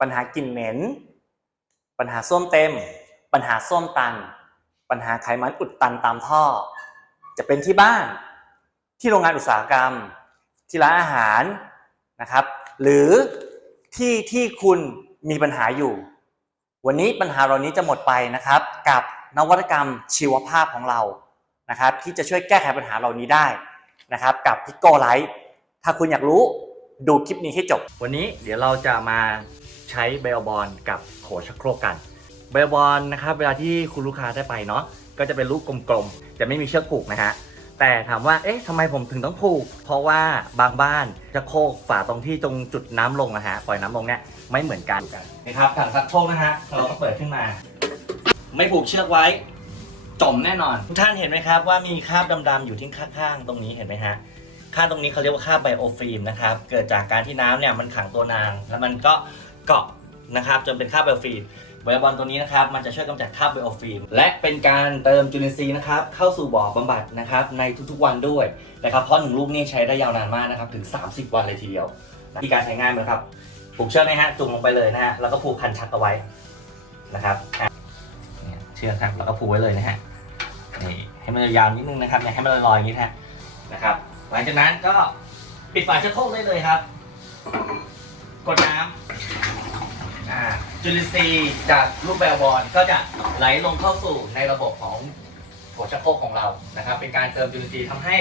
ปัญหากลิ่นเหม็น ปัญหาส้วมเต็ม ปัญหาส้วมตัน ปัญหาไขมันอุดตันตามท่อ จะเป็นที่บ้าน ที่โรงงานอุตสาหกรรม ที่ร้านอาหารนะครับ หรือที่ที่คุณมีปัญหาอยู่ วันนี้ปัญหาเหล่านี้จะหมดไปนะครับ กับนวัตกรรมชีวภาพของเรานะครับ ที่จะช่วยแก้ไขปัญหาเหล่านี้ได้นะครับ กับพิโกไลท์ถ้าคุณอยากรู้ดูคลิปนี้ให้จบ วันนี้เดี๋ยวเราจะมา ใช้เบลบอลกับโถชักโครกกัน เบลบอลนะครับเวลาที่คุณลูกค้าได้ไปเนาะก็จะเป็นรูปกลมๆ จะไม่มีเชือกผูกนะฮะแต่ถามว่า เอ๊ะทำไมผมถึงต้องผูก เพราะว่าบางบ้านจะโคกฝาตรงที่ตรงจุดน้ำลงนะฮะ ปล่อยน้ำลงเนี่ยไม่เหมือนกันนะครับถังซักโครกนะฮะ เราก็เปิดขึ้นมา ไม่ผูกเชือกไว้ จมแน่นอน ทุกท่านเห็นไหมครับว่ามีคราบดำๆอยู่ที่ข้างๆ ตรงนี้เห็นไหมฮะคราบตรงนี้เขาเรียกว่าคราบไบโอฟิล์มนะครับ เกิดจากการที่น้ำเนี่ยมันขังตัวนาง แล้วมันก็ เกาะนะครับจนเป็นคราบไบโอฟิล์มไวบอลตัวนี้นะครับมันจะช่วยกำจัดคราบไบโอฟิล์มและเป็นการเติมจุลินทรีย์นะครับเข้าสู่บ่อบำบัดนะครับในทุกๆวันด้วยนะครับเพราะหนึ่งลูกนี่ใช้ได้ยาวนานมากนะครับถึง 30 วันเลยทีเดียววิธีการใช้ง่ายไหมครับผูกเชือกนะฮะจุ่มลงไปเลยนะฮะแล้วก็ผูกพันชักเอาไว้นะครับเชือกครับแล้วก็ผูกไว้เลยนะฮะนี่ให้มันยาวนิดนึงนะครับเนี่ยให้มันลอยๆอย่างนี้นะฮะนะครับ หลังจากนั้นก็ปิดฝาชักโครกได้เลยครับ กดน้ำอ่า จุลินทรีย์จากลูกแบลบอลก็จะไหลลงเข้าสู่ในระบบของโถชักโครกของเรานะครับ เป็นการเติมจุลินทรีย์ทำให้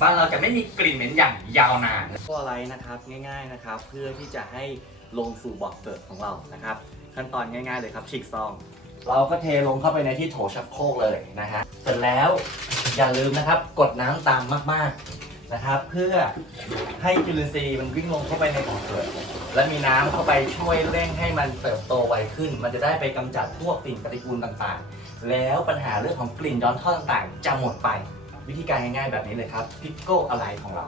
บ้านเราจะไม่มีกลิ่นเหม็นอย่างยาวนาน ก็อะไรนะครับง่ายๆนะครับ เพื่อที่จะให้ลงสู่บ่อเกิดของเรานะครับ ขั้นตอนง่ายๆเลยครับฉีกซอง เราก็เทลงเข้าไปในที่โถชักโครกเลยนะฮะเสร็จแล้วอย่าลืมนะครับ กดน้ำตามมากๆ นะครับ เพื่อให้จุลินทรีย์มันวิ่งลงเข้าไปในบ่อเกิดและมีน้ำเข้าไปช่วยเร่งให้มันเติบโตไวขึ้น มันจะได้ไปกำจัดพวกสิ่งปฏิกูลต่างๆ แล้วปัญหาเรื่องของกลิ่นย้อนท่อต่างๆ จะหมดไป วิธีการง่ายๆแบบนี้เลยครับพิกโก้อะไรของเรา